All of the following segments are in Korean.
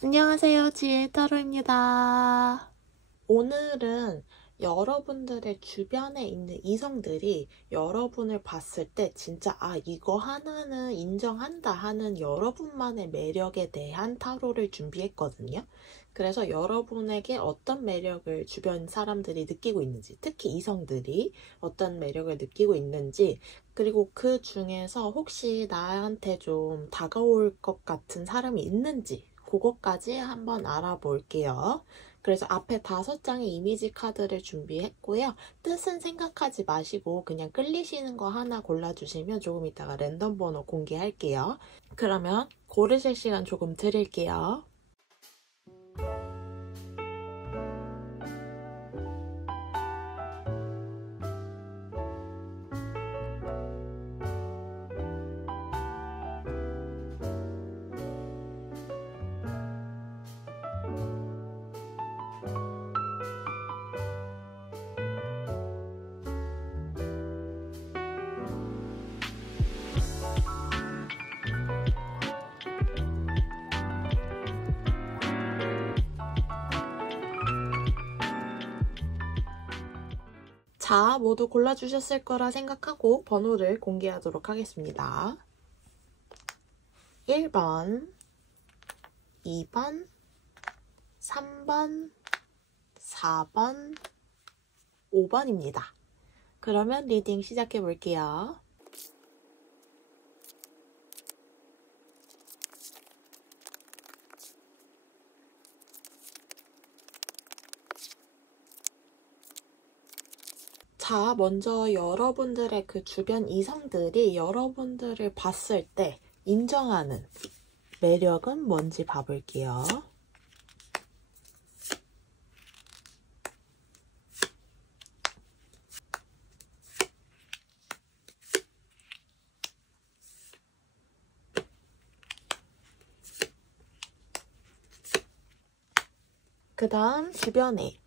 안녕하세요, 지혜타로입니다. 오늘은 여러분들의 주변에 있는 이성들이 여러분을 봤을 때 진짜 이거 하나는 인정한다 하는 여러분만의 매력에 대한 타로를 준비했거든요. 그래서 여러분에게 어떤 매력을 주변 사람들이 느끼고 있는지, 특히 이성들이 어떤 매력을 느끼고 있는지, 그리고 그 중에서 혹시 나한테 좀 다가올 것 같은 사람이 있는지 그것까지 한번 알아볼게요. 그래서 앞에 5장의 이미지 카드를 준비했고요. 뜻은 생각하지 마시고 그냥 끌리시는 거 하나 골라주시면 조금 이따가 랜덤 번호 공개할게요. 그러면 고르실 시간 조금 드릴게요. 자, 모두 골라주셨을 거라 생각하고 번호를 공개하도록 하겠습니다. 1번, 2번, 3번, 4번, 5번입니다. 그러면 리딩 시작해 볼게요. 자, 먼저 여러분들의 그 주변 이성들이 여러분들을 봤을 때 인정하는 매력은 뭔지 봐볼게요. 그 다음 주변에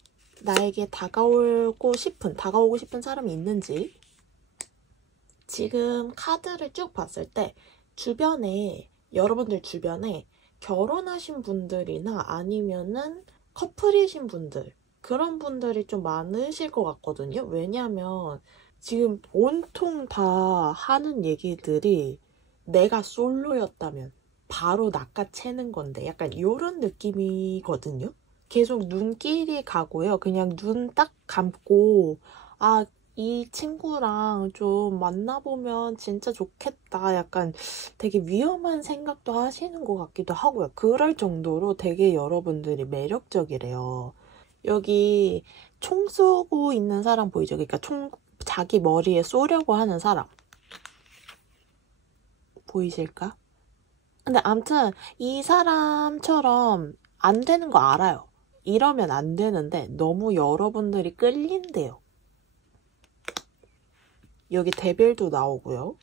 나에게 다가오고 싶은 사람이 있는지. 지금 카드를 쭉 봤을 때 여러분들 주변에 결혼하신 분들이나 아니면은 커플이신 분들, 그런 분들이 좀 많으실 것 같거든요. 왜냐면 지금 온통 다 하는 얘기들이 내가 솔로였다면 바로 낚아채는 건데 약간 이런 느낌이거든요. 계속 눈길이 가고요. 그냥 눈 딱 감고 이 친구랑 좀 만나보면 진짜 좋겠다. 약간 되게 위험한 생각도 하시는 것 같기도 하고요. 그럴 정도로 되게 여러분들이 매력적이래요. 여기 총 쏘고 있는 사람 보이죠? 그러니까 자기 머리에 쏘려고 하는 사람. 보이실까? 근데 아무튼 이 사람처럼 안 되는 거 알아요. 이러면 안 되는데 너무 여러분들이 끌린대요. 여기 데빌도 나오고요.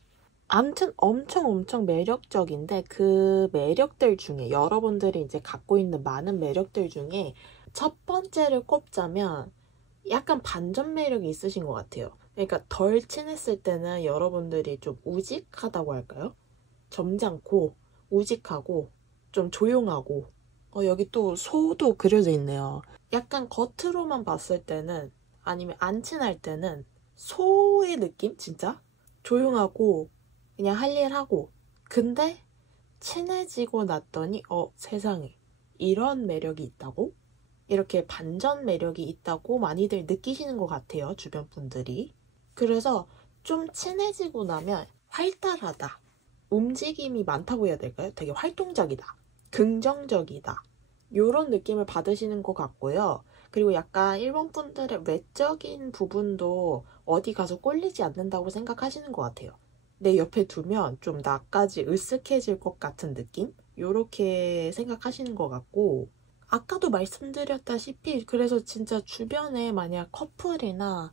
아무튼 엄청 매력적인데 그 매력들 중에 여러분들이 이제 갖고 있는 많은 매력들 중에 첫 번째를 꼽자면 약간 반전 매력이 있으신 것 같아요. 그러니까 덜 친했을 때는 여러분들이 좀 우직하다고 할까요? 점잖고 우직하고 좀 조용하고 여기 또 소도 그려져 있네요. 약간 겉으로만 봤을 때는 아니면 안 친할 때는 소의 느낌? 진짜? 조용하고 그냥 할 일 하고 근데 친해지고 났더니 세상에 이런 매력이 있다고? 이렇게 반전 매력이 있다고 많이들 느끼시는 것 같아요. 주변 분들이. 그래서 좀 친해지고 나면 활달하다. 움직임이 많다고 해야 될까요? 되게 활동적이다. 긍정적이다. 이런 느낌을 받으시는 것 같고요. 그리고 약간 일본 분들의 외적인 부분도 어디 가서 꼴리지 않는다고 생각하시는 것 같아요. 내 옆에 두면 좀 나까지 으쓱해질 것 같은 느낌? 이렇게 생각하시는 것 같고 아까도 말씀드렸다시피 그래서 진짜 주변에 만약 커플이나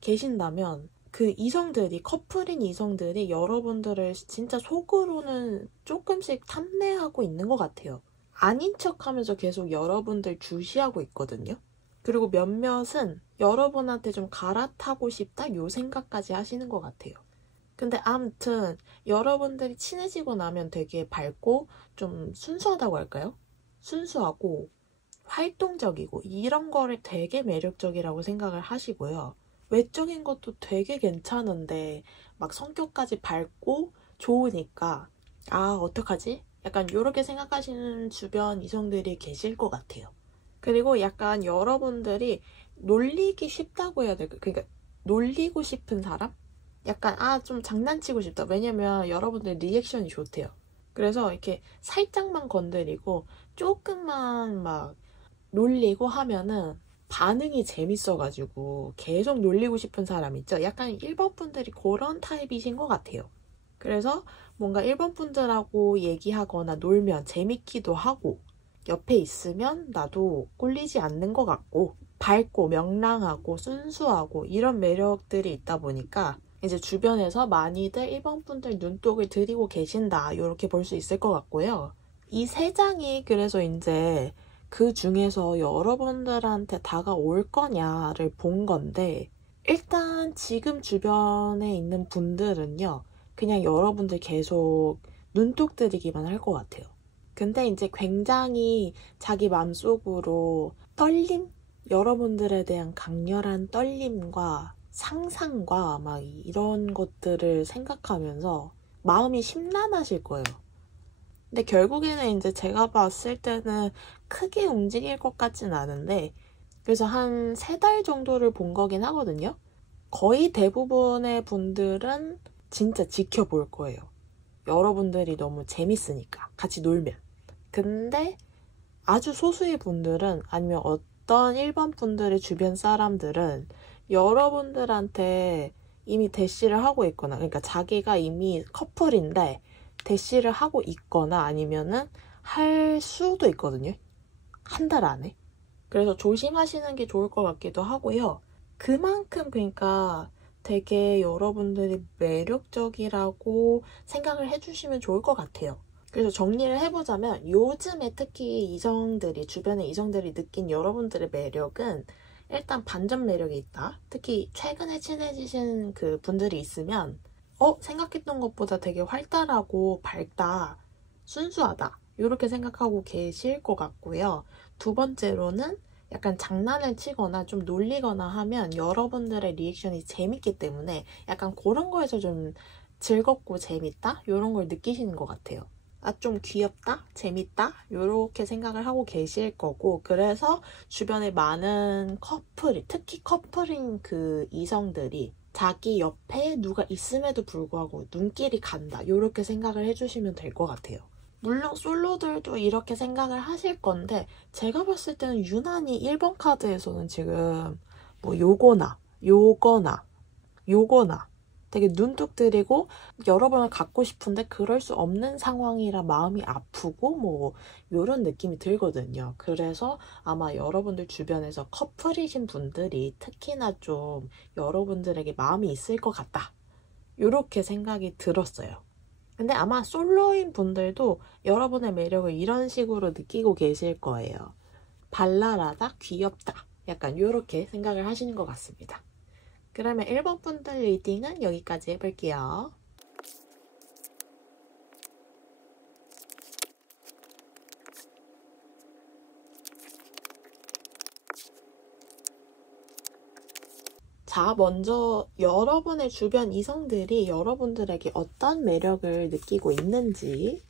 계신다면 그 이성들이 커플인 이성들이 여러분들을 진짜 속으로는 조금씩 탐내하고 있는 것 같아요. 아닌 척하면서 계속 여러분들 주시하고 있거든요. 그리고 몇몇은 여러분한테 좀 갈아타고 싶다 요 생각까지 하시는 것 같아요. 근데 아무튼 여러분들이 친해지고 나면 되게 밝고 좀 순수하다고 할까요? 순수하고 활동적이고 이런 거를 되게 매력적이라고 생각을 하시고요. 외적인 것도 되게 괜찮은데 막 성격까지 밝고 좋으니까 어떡하지? 약간 이렇게 생각하시는 주변 이성들이 계실 것 같아요. 그리고 약간 여러분들이 놀리기 쉽다고 해야 될까? 그러니까 놀리고 싶은 사람? 약간 좀 장난치고 싶다. 왜냐면 여러분들 리액션이 좋대요. 그래서 이렇게 살짝만 건드리고 조금만 막 놀리고 하면은 반응이 재밌어가지고 계속 놀리고 싶은 사람 있죠? 약간 1번 분들이 그런 타입이신 것 같아요. 그래서 뭔가 1번 분들하고 얘기하거나 놀면 재밌기도 하고 옆에 있으면 나도 꼴리지 않는 것 같고 밝고 명랑하고 순수하고 이런 매력들이 있다 보니까 이제 주변에서 많이들 1번 분들 눈독을 들이고 계신다 이렇게 볼 수 있을 것 같고요. 이 세 장이 그래서 이제 그 중에서 여러분들한테 다가올 거냐를 본 건데 일단 지금 주변에 있는 분들은요. 그냥 여러분들 계속 눈독 들이기만 할 것 같아요. 근데 이제 굉장히 자기 마음속으로 떨림? 여러분들에 대한 강렬한 떨림과 상상과 막 이런 것들을 생각하면서 마음이 심란하실 거예요. 근데 결국에는 이제 제가 봤을 때는 크게 움직일 것 같진 않은데 그래서 한 3달 정도를 본 거긴 하거든요. 거의 대부분의 분들은 진짜 지켜볼 거예요. 여러분들이 너무 재밌으니까 같이 놀면. 근데 아주 소수의 분들은 아니면 어떤 1번 분들의 주변 사람들은 여러분들한테 이미 대시를 하고 있거나 그러니까 자기가 이미 커플인데 대시를 하고 있거나 아니면은 할 수도 있거든요. 한 달 안에. 그래서 조심하시는 게 좋을 것 같기도 하고요. 그만큼 그러니까 되게 여러분들이 매력적이라고 생각을 해주시면 좋을 것 같아요. 그래서 정리를 해보자면 요즘에 특히 주변의 이성들이 느낀 여러분들의 매력은 일단 반전 매력이 있다. 특히 최근에 친해지신 그 분들이 있으면 생각했던 것보다 되게 활달하고 밝다, 순수하다 이렇게 생각하고 계실 것 같고요. 두 번째로는 약간 장난을 치거나 좀 놀리거나 하면 여러분들의 리액션이 재밌기 때문에 약간 그런 거에서 좀 즐겁고 재밌다? 이런 걸 느끼시는 것 같아요. 좀 귀엽다? 재밌다? 이렇게 생각을 하고 계실 거고 그래서 주변에 많은 특히 커플인 그 이성들이 자기 옆에 누가 있음에도 불구하고 눈길이 간다 이렇게 생각을 해주시면 될 것 같아요. 물론 솔로들도 이렇게 생각을 하실 건데 제가 봤을 때는 유난히 1번 카드에서는 지금 뭐 요거나 되게 눈뚝 들이고 여러 번을 갖고 싶은데 그럴 수 없는 상황이라 마음이 아프고 뭐 이런 느낌이 들거든요. 그래서 아마 여러분들 주변에서 커플이신 분들이 특히나 좀 여러분들에게 마음이 있을 것 같다. 이렇게 생각이 들었어요. 근데 아마 솔로인 분들도 여러분의 매력을 이런 식으로 느끼고 계실 거예요. 발랄하다, 귀엽다. 약간 이렇게 생각을 하시는 것 같습니다. 그러면 1번 분들 리딩은 여기까지 해볼게요. 자, 먼저 여러분의 주변 이성들이 여러분들에게 어떤 매력을 느끼고 있는지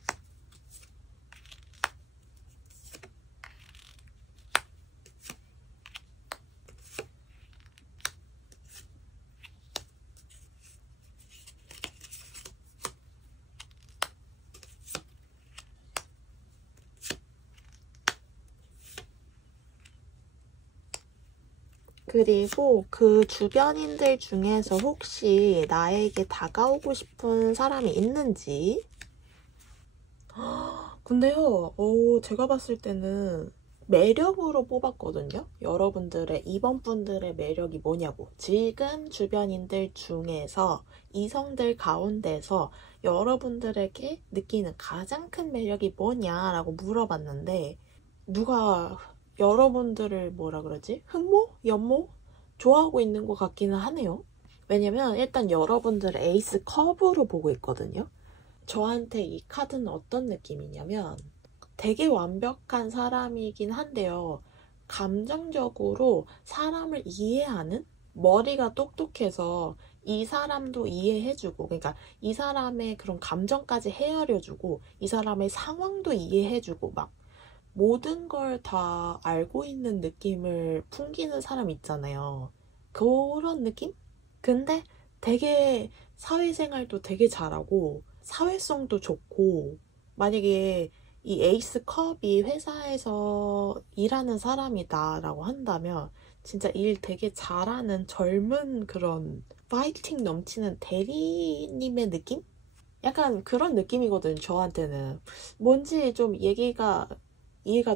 그리고 그 주변인들 중에서 혹시 나에게 다가오고 싶은 사람이 있는지 근데요, 제가 봤을 때는 매력으로 뽑았거든요. 여러분들의 2번 분들의 매력이 뭐냐고. 지금 주변인들 중에서 이성들 가운데서 여러분들에게 느끼는 가장 큰 매력이 뭐냐라고 물어봤는데 누가 여러분들을 뭐라 그러지? 흠모? 연모? 좋아하고 있는 것 같기는 하네요. 왜냐면 일단 여러분들의 에이스 컵으로 보고 있거든요. 저한테 이 카드는 어떤 느낌이냐면 되게 완벽한 사람이긴 한데요. 감정적으로 사람을 이해하는 머리가 똑똑해서 이 사람도 이해해주고, 그러니까 이 사람의 그런 감정까지 헤아려주고, 이 사람의 상황도 이해해주고, 막 모든 걸 다 알고 있는 느낌을 풍기는 사람 있잖아요. 그런 느낌? 근데 되게 사회생활도 되게 잘하고, 사회성도 좋고, 만약에 이 에이스 컵이 회사에서 일하는 사람이다라고 한다면 진짜 일 되게 잘하는 젊은 그런 파이팅 넘치는 대리님의 느낌? 약간 그런 느낌이거든, 저한테는. 뭔지 좀 이해가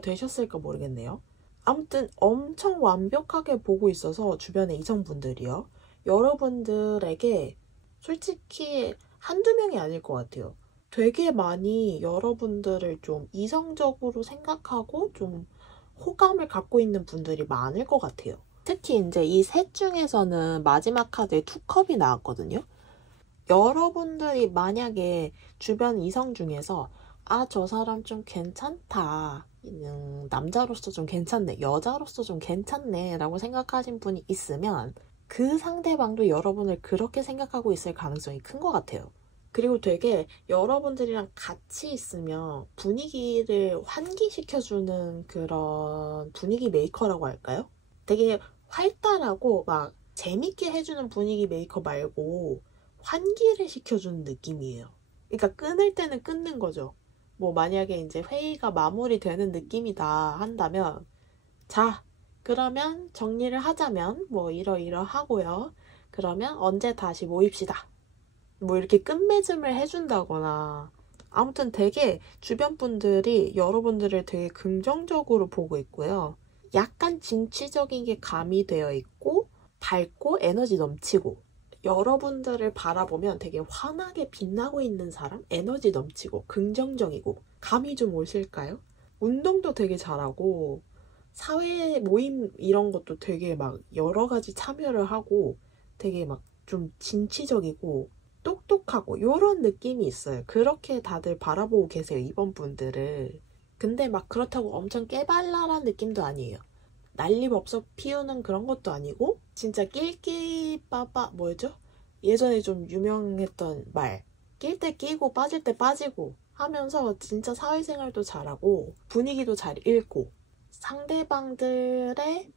되셨을까 모르겠네요. 아무튼 엄청 완벽하게 보고 있어서 주변의 이성분들이요. 여러분들에게 솔직히 한두 명이 아닐 것 같아요. 되게 많이 여러분들을 좀 이성적으로 생각하고 좀 호감을 갖고 있는 분들이 많을 것 같아요. 특히 이제 이 셋 중에서는 마지막 카드에 투컵이 나왔거든요. 여러분들이 만약에 주변 이성 중에서 아, 저 사람 좀 괜찮다. 남자로서 좀 괜찮네. 여자로서 좀 괜찮네. 라고 생각하신 분이 있으면 그 상대방도 여러분을 그렇게 생각하고 있을 가능성이 큰 것 같아요. 그리고 되게 여러분들이랑 같이 있으면 분위기를 환기시켜주는 그런 분위기 메이커라고 할까요? 되게 활달하고 막 재밌게 해주는 분위기 메이커 말고 환기를 시켜주는 느낌이에요. 그러니까 끊을 때는 끊는 거죠. 뭐 만약에 이제 회의가 마무리되는 느낌이다 한다면 자, 그러면 정리를 하자면 뭐 이러이러하고요. 그러면 언제 다시 모입시다. 뭐 이렇게 끝맺음을 해준다거나 아무튼 되게 주변 분들이 여러분들을 되게 긍정적으로 보고 있고요. 약간 진취적인 게 가미되어 있고 밝고 에너지 넘치고 여러분들을 바라보면 되게 환하게 빛나고 있는 사람? 에너지 넘치고 긍정적이고 감이 좀 오실까요? 운동도 되게 잘하고 사회 모임 이런 것도 되게 막 여러 가지 참여를 하고 되게 막 좀 진취적이고 똑똑하고 이런 느낌이 있어요. 그렇게 다들 바라보고 계세요, 이번 분들을. 근데 막 그렇다고 엄청 깨발랄한 느낌도 아니에요. 난리법석 피우는 그런 것도 아니고 진짜 낄끼빠빠 뭐였죠? 예전에 좀 유명했던 말. 낄 때 끼고 빠질 때 빠지고 하면서 진짜 사회생활도 잘하고 분위기도 잘 읽고 상대방들의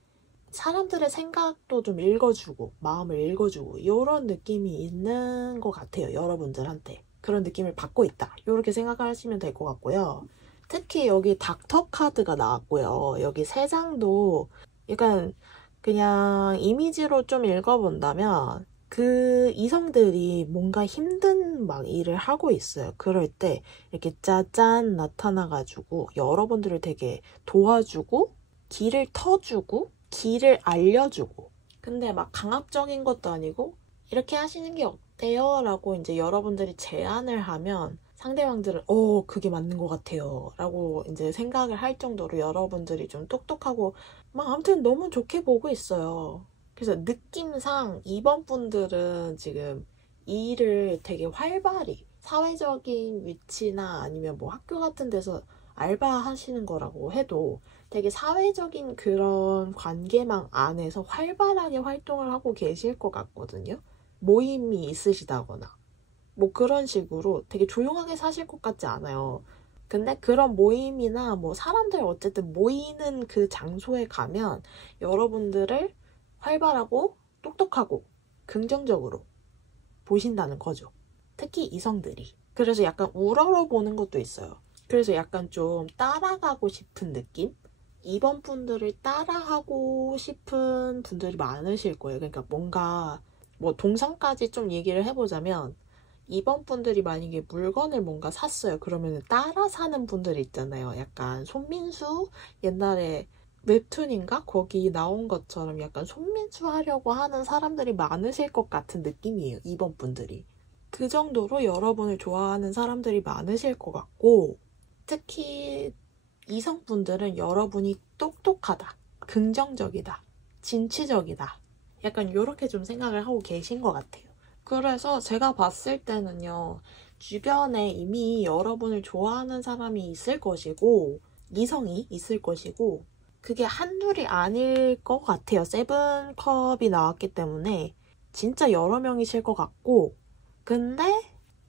사람들의 생각도 좀 읽어주고 마음을 읽어주고 이런 느낌이 있는 것 같아요. 여러분들한테 그런 느낌을 받고 있다 이렇게 생각하시면 될 것 같고요. 특히 여기 닥터 카드가 나왔고요. 여기 세 장도 약간 그냥 이미지로 좀 읽어본다면 그 이성들이 뭔가 힘든 막 일을 하고 있어요. 그럴 때 이렇게 짜잔 나타나가지고 여러분들을 되게 도와주고 길을 터주고 길을 알려주고 근데 막 강압적인 것도 아니고 이렇게 하시는 게 어때요? 라고 이제 여러분들이 제안을 하면 상대방들은 그게 맞는 것 같아요 라고 이제 생각을 할 정도로 여러분들이 좀 똑똑하고 막 아무튼 너무 좋게 보고 있어요. 그래서 느낌상 이번 분들은 지금 이 일을 되게 활발히 사회적인 위치나 아니면 뭐 학교 같은 데서 알바하시는 거라고 해도 되게 사회적인 그런 관계망 안에서 활발하게 활동을 하고 계실 것 같거든요. 모임이 있으시다거나 뭐 그런 식으로 되게 조용하게 사실 것 같지 않아요. 근데 그런 모임이나 뭐 사람들 어쨌든 모이는 그 장소에 가면 여러분들을 활발하고 똑똑하고 긍정적으로 보신다는 거죠. 특히 이성들이. 그래서 약간 우러러 보는 것도 있어요. 그래서 약간 좀 따라가고 싶은 느낌? 이번 분들을 따라하고 싶은 분들이 많으실 거예요. 그러니까 뭔가 뭐 동상까지 좀 얘기를 해보자면 이번 분들이 만약에 물건을 뭔가 샀어요. 그러면 따라 사는 분들이 있잖아요. 약간 손민수 옛날에 웹툰인가? 거기 나온 것처럼 약간 손민수 하려고 하는 사람들이 많으실 것 같은 느낌이에요. 이번 분들이. 그 정도로 여러분을 좋아하는 사람들이 많으실 것 같고 특히 이성분들은 여러분이 똑똑하다, 긍정적이다, 진취적이다. 약간 이렇게 좀 생각을 하고 계신 것 같아요. 그래서 제가 봤을 때는요. 주변에 이미 여러분을 좋아하는 사람이 있을 것이고 이성이 있을 것이고 그게 한둘이 아닐 것 같아요. 세븐컵이 나왔기 때문에 진짜 여러 명이실 것 같고 근데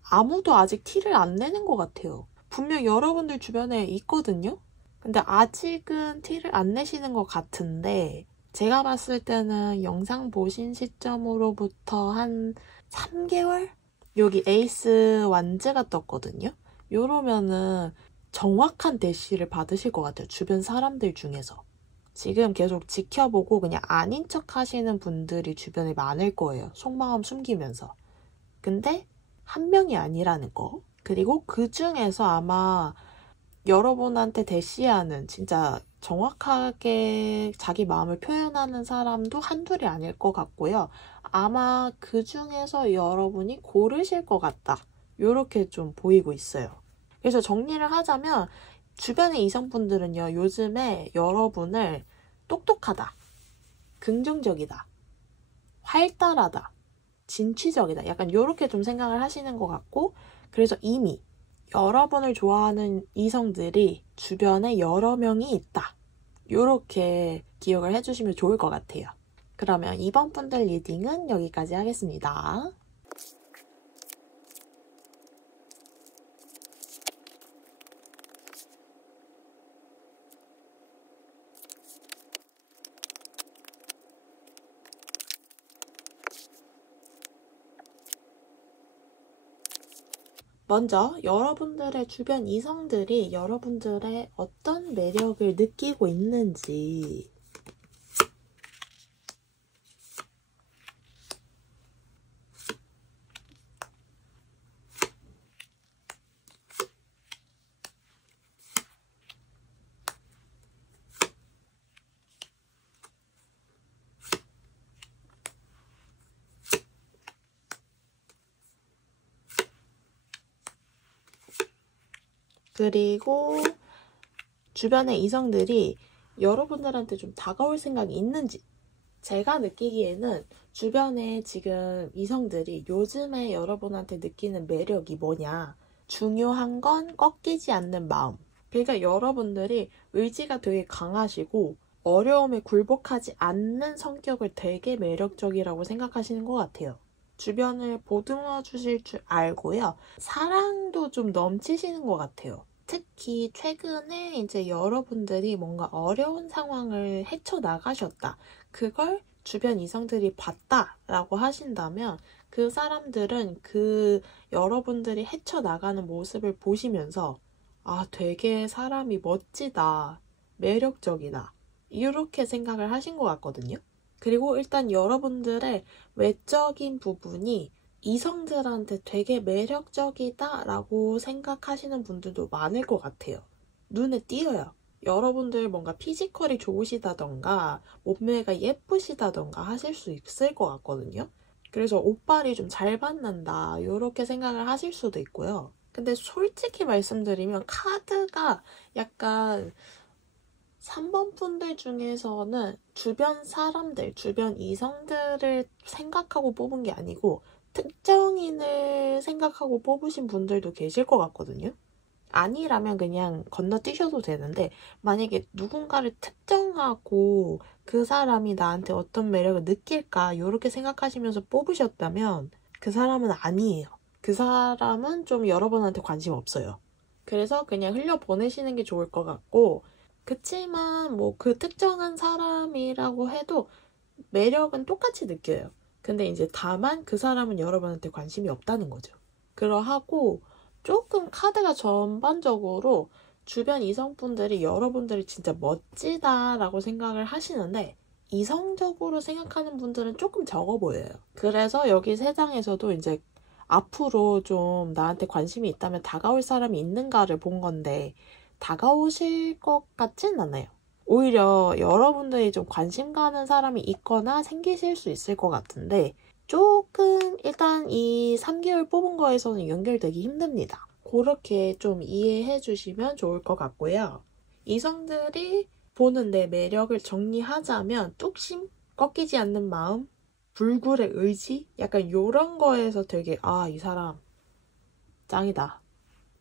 아무도 아직 티를 안 내는 것 같아요. 분명 여러분들 주변에 있거든요. 근데 아직은 티를 안 내시는 것 같은데 제가 봤을 때는 영상 보신 시점으로부터 한 3개월? 여기 에이스 완즈가 떴거든요. 요러면은 정확한 대시를 받으실 것 같아요. 주변 사람들 중에서. 지금 계속 지켜보고 그냥 아닌 척 하시는 분들이 주변에 많을 거예요. 속마음 숨기면서. 근데 한 명이 아니라는 거. 그리고 그 중에서 아마 여러분한테 대시하는 진짜 정확하게 자기 마음을 표현하는 사람도 한둘이 아닐 것 같고요. 아마 그 중에서 여러분이 고르실 것 같다. 요렇게 좀 보이고 있어요. 그래서 정리를 하자면 주변의 이성분들은요. 요즘에 여러분을 똑똑하다, 긍정적이다, 활달하다, 진취적이다. 약간 요렇게 좀 생각을 하시는 것 같고 그래서 이미 여러분을 좋아하는 이성들이 주변에 여러 명이 있다. 요렇게 기억을 해주시면 좋을 것 같아요. 그러면 이번 분들 리딩은 여기까지 하겠습니다. 먼저 여러분들의 주변 이성들이 여러분들의 어떤 매력을 느끼고 있는지 그리고 주변의 이성들이 여러분들한테 좀 다가올 생각이 있는지 제가 느끼기에는 주변에 지금 이성들이 요즘에 여러분한테 느끼는 매력이 뭐냐 중요한 건 꺾이지 않는 마음 그러니까 여러분들이 의지가 되게 강하시고 어려움에 굴복하지 않는 성격을 되게 매력적이라고 생각하시는 것 같아요. 주변을 보듬어 주실 줄 알고요. 사랑도 좀 넘치시는 것 같아요. 특히 최근에 이제 여러분들이 뭔가 어려운 상황을 헤쳐나가셨다. 그걸 주변 이성들이 봤다라고 하신다면 그 사람들은 그 여러분들이 헤쳐나가는 모습을 보시면서 아, 되게 사람이 멋지다, 매력적이다 이렇게 생각을 하신 것 같거든요. 그리고 일단 여러분들의 외적인 부분이 이성들한테 되게 매력적이다 라고 생각하시는 분들도 많을 것 같아요. 눈에 띄어요. 여러분들 뭔가 피지컬이 좋으시다던가 몸매가 예쁘시다던가 하실 수 있을 것 같거든요. 그래서 옷빨이 좀 잘 받는다 이렇게 생각을 하실 수도 있고요. 근데 솔직히 말씀드리면 카드가 약간 3번 분들 중에서는 주변 사람들, 주변 이성들을 생각하고 뽑은 게 아니고 특정인을 생각하고 뽑으신 분들도 계실 것 같거든요. 아니라면 그냥 건너뛰셔도 되는데 만약에 누군가를 특정하고 그 사람이 나한테 어떤 매력을 느낄까 이렇게 생각하시면서 뽑으셨다면 그 사람은 아니에요. 그 사람은 좀 여러분한테 관심 없어요. 그래서 그냥 흘려보내시는 게 좋을 것 같고 그치만 뭐 그 특정한 사람이라고 해도 매력은 똑같이 느껴요. 근데 이제 다만 그 사람은 여러분한테 관심이 없다는 거죠. 그러하고 조금 카드가 전반적으로 주변 이성분들이 여러분들이 진짜 멋지다라고 생각을 하시는데 이성적으로 생각하는 분들은 조금 적어 보여요. 그래서 여기 세 장에서도 이제 앞으로 좀 나한테 관심이 있다면 다가올 사람이 있는가를 본 건데 다가오실 것 같진 않아요. 오히려 여러분들이 좀 관심 가는 사람이 있거나 생기실 수 있을 것 같은데 조금 일단 이 3개월 뽑은 거에서는 연결되기 힘듭니다. 그렇게 좀 이해해 주시면 좋을 것 같고요. 이성들이 보는 내 매력을 정리하자면 뚝심, 꺾이지 않는 마음, 불굴의 의지? 약간 이런 거에서 되게 이 사람 짱이다.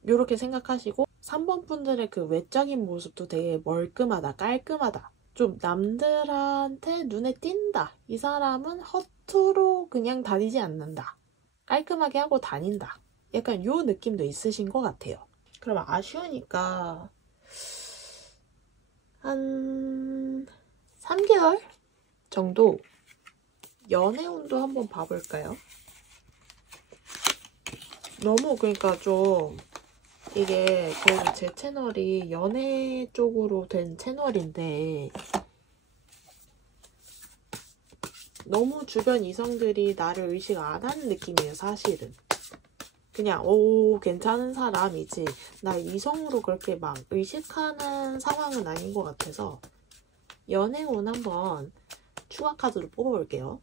이렇게 생각하시고 3번 분들의 그 외적인 모습도 되게 멀끔하다, 깔끔하다. 좀 남들한테 눈에 띈다. 이 사람은 허투루 그냥 다니지 않는다. 깔끔하게 하고 다닌다. 약간 요 느낌도 있으신 것 같아요. 그럼 아쉬우니까 한 3개월 정도 연애운도 한번 봐볼까요? 너무 그러니까 좀 이게 그래도 제 채널이 연애 쪽으로 된 채널인데 너무 주변 이성들이 나를 의식 안 하는 느낌이에요, 사실은. 그냥 오 괜찮은 사람이지 나 이성으로 그렇게 막 의식하는 상황은 아닌 것 같아서 연애운 한번 추가 카드로 뽑아볼게요.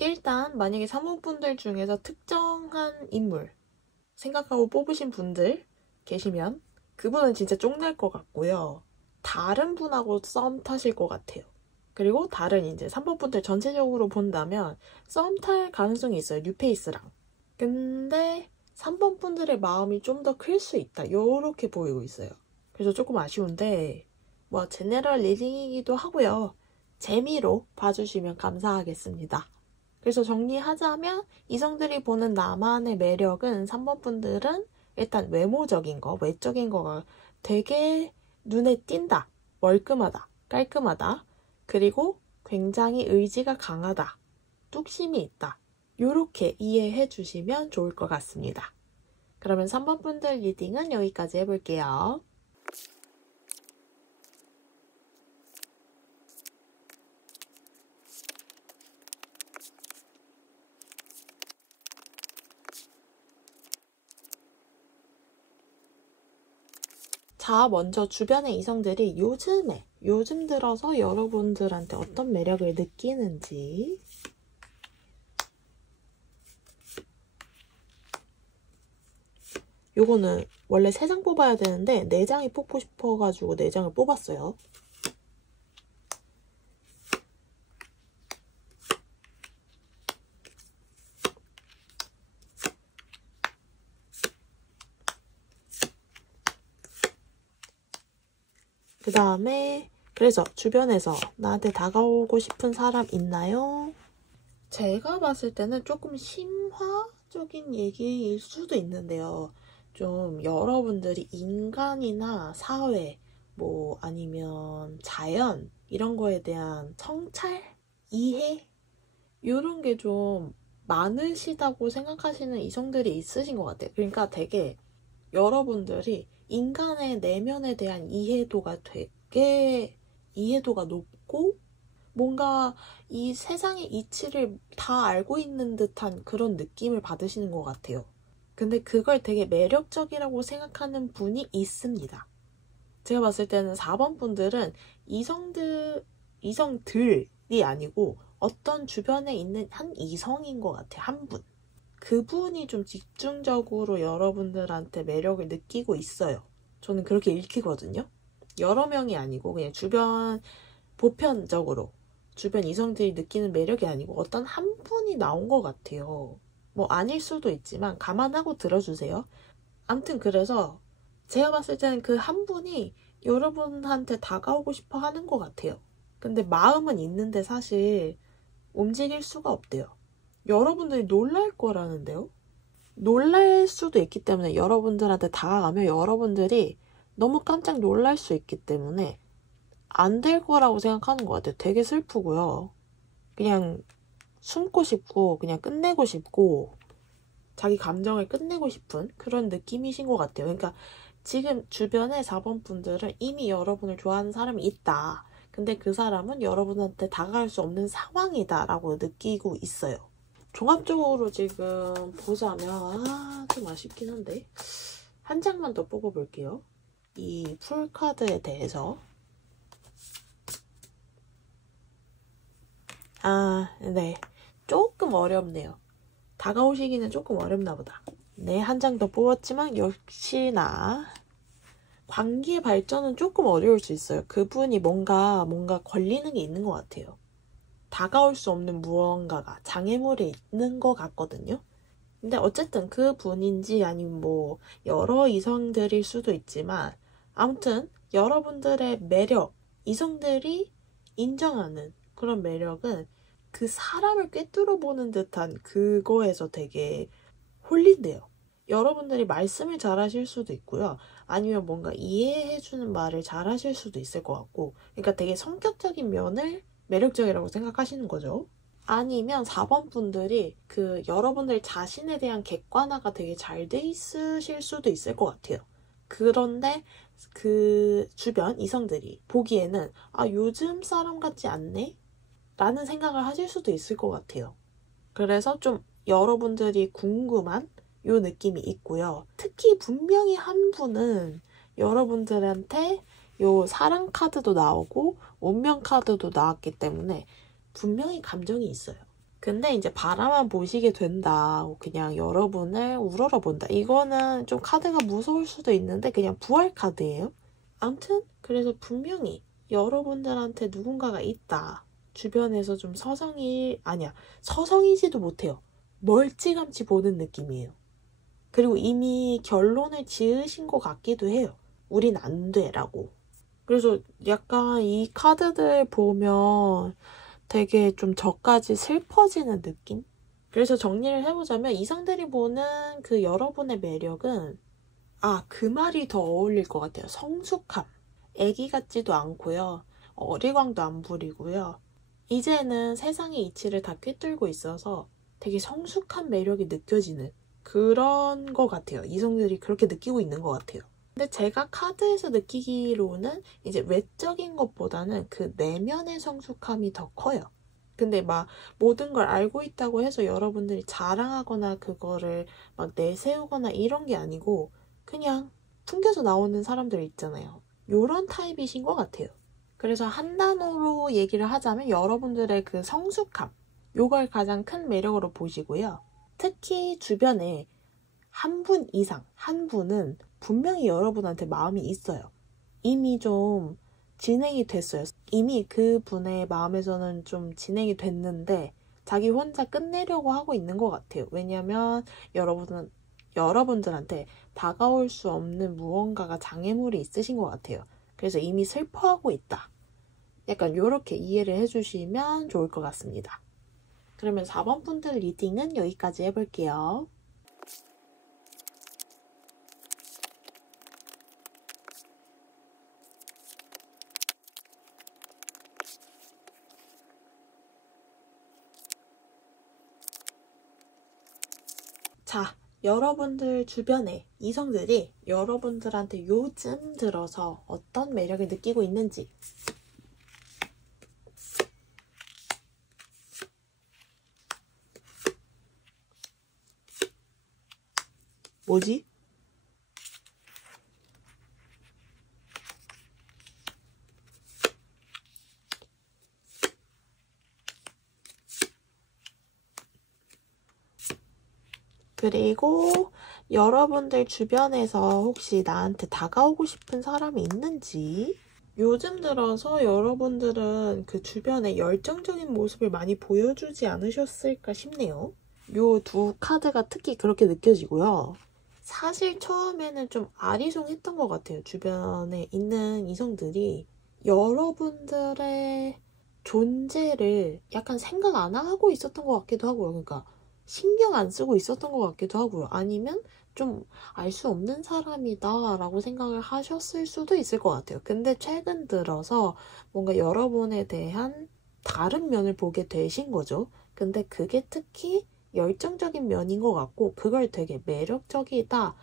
일단 만약에 사모분들 중에서 특정한 인물 생각하고 뽑으신 분들 계시면 그분은 진짜 쪽날 것 같고요. 다른 분하고 썸 타실 것 같아요. 그리고 다른 이제 3번 분들 전체적으로 본다면 썸 탈 가능성이 있어요. 뉴페이스랑. 근데 3번 분들의 마음이 좀 더 클 수 있다. 요렇게 보이고 있어요. 그래서 조금 아쉬운데 뭐 제네럴 리딩이기도 하고요. 재미로 봐주시면 감사하겠습니다. 그래서 정리하자면 이성들이 보는 나만의 매력은 3번 분들은 일단 외모적인 거, 외적인 거가 되게 눈에 띈다. 멀끔하다. 깔끔하다. 그리고 굉장히 의지가 강하다. 뚝심이 있다. 요렇게 이해해 주시면 좋을 것 같습니다. 그러면 3번 분들 리딩은 여기까지 해볼게요. 자, 먼저 주변의 이성들이 요즘 들어서 여러분들한테 어떤 매력을 느끼는지 요거는 원래 3장 뽑아야 되는데 4장이 뽑고 싶어가지고 4장을 뽑았어요. 그 다음에 그래서 주변에서 나한테 다가오고 싶은 사람 있나요? 제가 봤을 때는 조금 심화적인 얘기일 수도 있는데요. 좀 여러분들이 인간이나 사회, 뭐 아니면 자연 이런 거에 대한 성찰? 이해? 이런 게 좀 많으시다고 생각하시는 이성들이 있으신 것 같아요. 그러니까 되게 여러분들이 인간의 내면에 대한 이해도가 되게 이해도가 높고 뭔가 이 세상의 이치를 다 알고 있는 듯한 그런 느낌을 받으시는 것 같아요. 근데 그걸 되게 매력적이라고 생각하는 분이 있습니다. 제가 봤을 때는 4번 분들은 이성들이 아니고 어떤 주변에 있는 한 이성인 것 같아요. 한 분. 그분이 좀 집중적으로 여러분들한테 매력을 느끼고 있어요. 저는 그렇게 읽히거든요. 여러 명이 아니고 그냥 주변 보편적으로 주변 이성들이 느끼는 매력이 아니고 어떤 한 분이 나온 것 같아요. 뭐 아닐 수도 있지만 감안하고 들어주세요. 암튼 그래서 제가 봤을 때는 그 한 분이 여러분한테 다가오고 싶어 하는 것 같아요. 근데 마음은 있는데 사실 움직일 수가 없대요. 여러분들이 놀랄 거라는데요? 놀랄 수도 있기 때문에 여러분들한테 다가가면 여러분들이 너무 깜짝 놀랄 수 있기 때문에 안 될 거라고 생각하는 것 같아요. 되게 슬프고요. 그냥 숨고 싶고 그냥 끝내고 싶고 자기 감정을 끝내고 싶은 그런 느낌이신 것 같아요. 그러니까 지금 주변의 4번 분들은 이미 여러분을 좋아하는 사람이 있다. 근데 그 사람은 여러분한테 다가갈 수 없는 상황이다라고 느끼고 있어요. 종합적으로 지금 보자면 좀 아쉽긴 한데 한 장만 더 뽑아볼게요. 이 풀카드에 대해서. 네. 조금 어렵네요. 다가오시기는 조금 어렵나 보다. 네, 한 장 더 뽑았지만 역시나 관계 발전은 조금 어려울 수 있어요. 그분이 뭔가 걸리는 게 있는 것 같아요. 다가올 수 없는 무언가가 장애물이 있는 것 같거든요. 근데 어쨌든 그 분인지 아니면 뭐 여러 이성들일 수도 있지만 아무튼 여러분들의 매력, 이성들이 인정하는 그런 매력은 그 사람을 꿰뚫어 보는 듯한 그거에서 되게 홀린대요. 여러분들이 말씀을 잘 하실 수도 있고요. 아니면 뭔가 이해해주는 말을 잘 하실 수도 있을 것 같고, 그러니까 되게 성격적인 면을 매력적이라고 생각하시는 거죠. 아니면 4번 분들이 그 여러분들 자신에 대한 객관화가 되게 잘 돼 있으실 수도 있을 것 같아요. 그런데 그 주변 이성들이 보기에는 요즘 사람 같지 않네? 라는 생각을 하실 수도 있을 것 같아요. 그래서 좀 여러분들이 궁금한 요 느낌이 있고요. 특히 분명히 한 분은 여러분들한테 요 사랑 카드도 나오고 운명 카드도 나왔기 때문에 분명히 감정이 있어요. 근데 이제 바라만 보시게 된다. 그냥 여러분을 우러러 본다. 이거는 좀 카드가 무서울 수도 있는데 그냥 부활 카드예요. 아무튼 그래서 분명히 여러분들한테 누군가가 있다. 주변에서 좀 서성이지도 못해요. 멀찌감치 보는 느낌이에요. 그리고 이미 결론을 지으신 것 같기도 해요. 우린 안 돼 라고. 그래서 약간 이 카드들 보면 되게 좀 저까지 슬퍼지는 느낌? 그래서 정리를 해보자면 이성들이 보는 그 여러분의 매력은 그 말이 더 어울릴 것 같아요. 성숙함. 애기 같지도 않고요. 어리광도 안 부리고요. 이제는 세상의 이치를 다 꿰뚫고 있어서 되게 성숙한 매력이 느껴지는 그런 것 같아요. 이성들이 그렇게 느끼고 있는 것 같아요. 근데 제가 카드에서 느끼기로는 이제 외적인 것보다는 그 내면의 성숙함이 더 커요. 근데 막 모든 걸 알고 있다고 해서 여러분들이 자랑하거나 그거를 막 내세우거나 이런 게 아니고 그냥 풍겨서 나오는 사람들 있잖아요. 요런 타입이신 것 같아요. 그래서 한 단어로 얘기를 하자면 여러분들의 그 성숙함, 요걸 가장 큰 매력으로 보시고요. 특히 주변에 한 분 이상, 한 분은 분명히 여러분한테 마음이 있어요. 이미 좀 진행이 됐어요. 이미 그 분의 마음에서는 좀 진행이 됐는데 자기 혼자 끝내려고 하고 있는 것 같아요. 왜냐면 여러분들한테 다가올 수 없는 무언가가 장애물이 있으신 것 같아요. 그래서 이미 슬퍼하고 있다. 약간 이렇게 이해를 해주시면 좋을 것 같습니다. 그러면 4번 분들 리딩은 여기까지 해볼게요. 자, 여러분들 주변에 이성들이 여러분들한테 요즘 들어서 어떤 매력을 느끼고 있는지 뭐지? 그리고 여러분들 주변에서 혹시 나한테 다가오고 싶은 사람이 있는지 요즘 들어서 여러분들은 그 주변에 열정적인 모습을 많이 보여주지 않으셨을까 싶네요. 요 두 카드가 특히 그렇게 느껴지고요. 사실 처음에는 좀 아리송했던 것 같아요. 주변에 있는 이성들이 여러분들의 존재를 약간 생각 안 하고 있었던 것 같기도 하고요. 그러니까 신경 안 쓰고 있었던 것 같기도 하고요. 아니면 좀 알 수 없는 사람이다 라고 생각을 하셨을 수도 있을 것 같아요. 근데 최근 들어서 뭔가 여러분에 대한 다른 면을 보게 되신 거죠. 근데 그게 특히 열정적인 면인 것 같고 그걸 되게 매력적이다.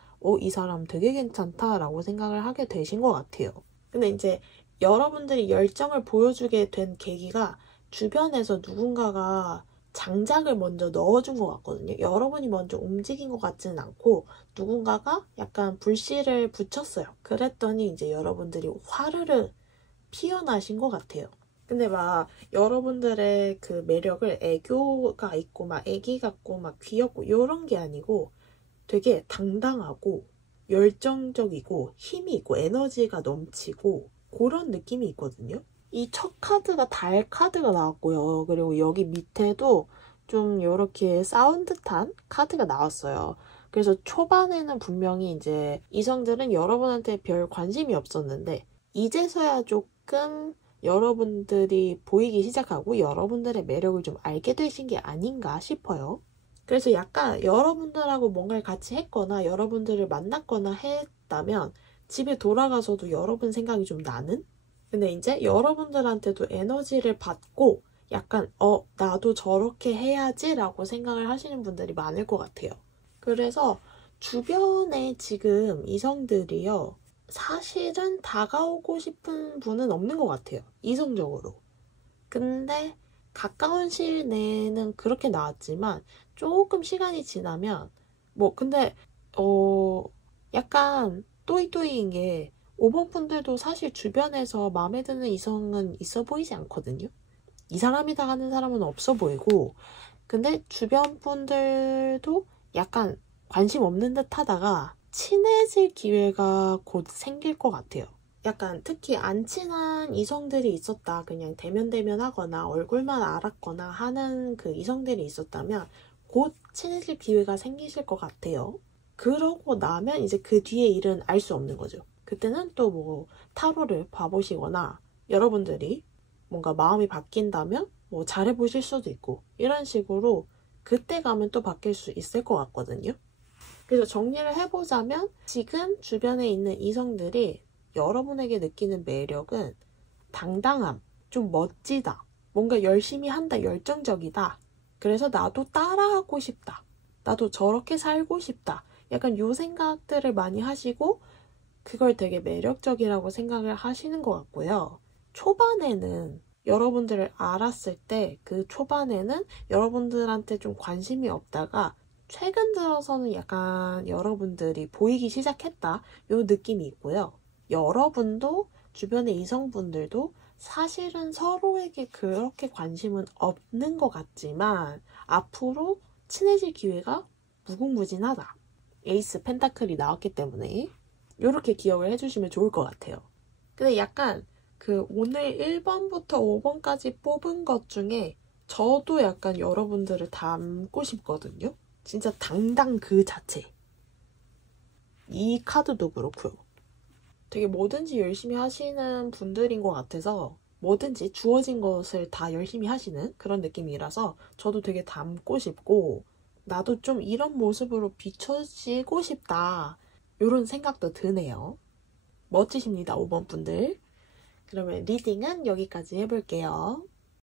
이 사람 되게 괜찮다 라고 생각을 하게 되신 것 같아요. 근데 이제 여러분들이 열정을 보여주게 된 계기가 주변에서 누군가가 장작을 먼저 넣어준 것 같거든요. 여러분이 먼저 움직인 것 같지는 않고 누군가가 약간 불씨를 붙였어요. 그랬더니 이제 여러분들이 화르르 피어나신 것 같아요. 근데 막 여러분들의 그 매력을 애교가 있고 막 애기 같고 막 귀엽고 이런 게 아니고 되게 당당하고 열정적이고 힘이 있고 에너지가 넘치고 그런 느낌이 있거든요. 이 첫 카드가 달 카드가 나왔고요. 그리고 여기 밑에도 좀 이렇게 싸운 듯한 카드가 나왔어요. 그래서 초반에는 분명히 이제 이성들은 여러분한테 별 관심이 없었는데 이제서야 조금 여러분들이 보이기 시작하고 여러분들의 매력을 좀 알게 되신 게 아닌가 싶어요. 그래서 약간 여러분들하고 뭔가를 같이 했거나 여러분들을 만났거나 했다면 집에 돌아가서도 여러분 생각이 좀 나는? 근데 이제 여러분들한테도 에너지를 받고 약간 나도 저렇게 해야지 라고 생각을 하시는 분들이 많을 것 같아요. 그래서 주변에 지금 이성들이요. 사실은 다가오고 싶은 분은 없는 것 같아요. 이성적으로. 근데 가까운 시일 내에는 그렇게 나왔지만 조금 시간이 지나면 근데 약간 또이또이인 게 5번 분들도 사실 주변에서 마음에 드는 이성은 있어 보이지 않거든요. 이 사람이다 하는 사람은 없어 보이고 근데 주변 분들도 약간 관심 없는 듯 하다가 친해질 기회가 곧 생길 것 같아요. 약간 특히 안 친한 이성들이 있었다. 그냥 대면대면 하거나 얼굴만 알았거나 하는 그 이성들이 있었다면 곧 친해질 기회가 생기실 것 같아요. 그러고 나면 이제 그 뒤에 일은 알 수 없는 거죠. 그때는 또 타로를 봐보시거나 여러분들이 뭔가 마음이 바뀐다면 잘해보실 수도 있고 이런 식으로 그때 가면 또 바뀔 수 있을 것 같거든요. 그래서 정리를 해보자면 지금 주변에 있는 이성들이 여러분에게 느끼는 매력은 당당함, 좀 멋지다, 뭔가 열심히 한다, 열정적이다. 그래서 나도 따라하고 싶다. 나도 저렇게 살고 싶다. 약간 요 생각들을 많이 하시고 그걸 되게 매력적이라고 생각을 하시는 것 같고요. 초반에는 여러분들을 알았을 때 그 초반에는 여러분들한테 좀 관심이 없다가 최근 들어서는 약간 여러분들이 보이기 시작했다 요 느낌이 있고요. 여러분도 주변의 이성분들도 사실은 서로에게 그렇게 관심은 없는 것 같지만 앞으로 친해질 기회가 무궁무진하다. 에이스 펜타클이 나왔기 때문에 이렇게 기억을 해주시면 좋을 것 같아요. 근데 약간 오늘 1번부터 5번까지 뽑은 것 중에 저도 약간 여러분들을 닮고 싶거든요. 진짜 당당 그 자체. 이 카드도 그렇고요. 되게 뭐든지 열심히 하시는 분들인 것 같아서 뭐든지 주어진 것을 다 열심히 하시는 그런 느낌이라서 저도 되게 닮고 싶고 나도 좀 이런 모습으로 비춰지고 싶다. 이런 생각도 드네요. 멋지십니다, 5번 분들. 그러면 리딩은 여기까지 해볼게요.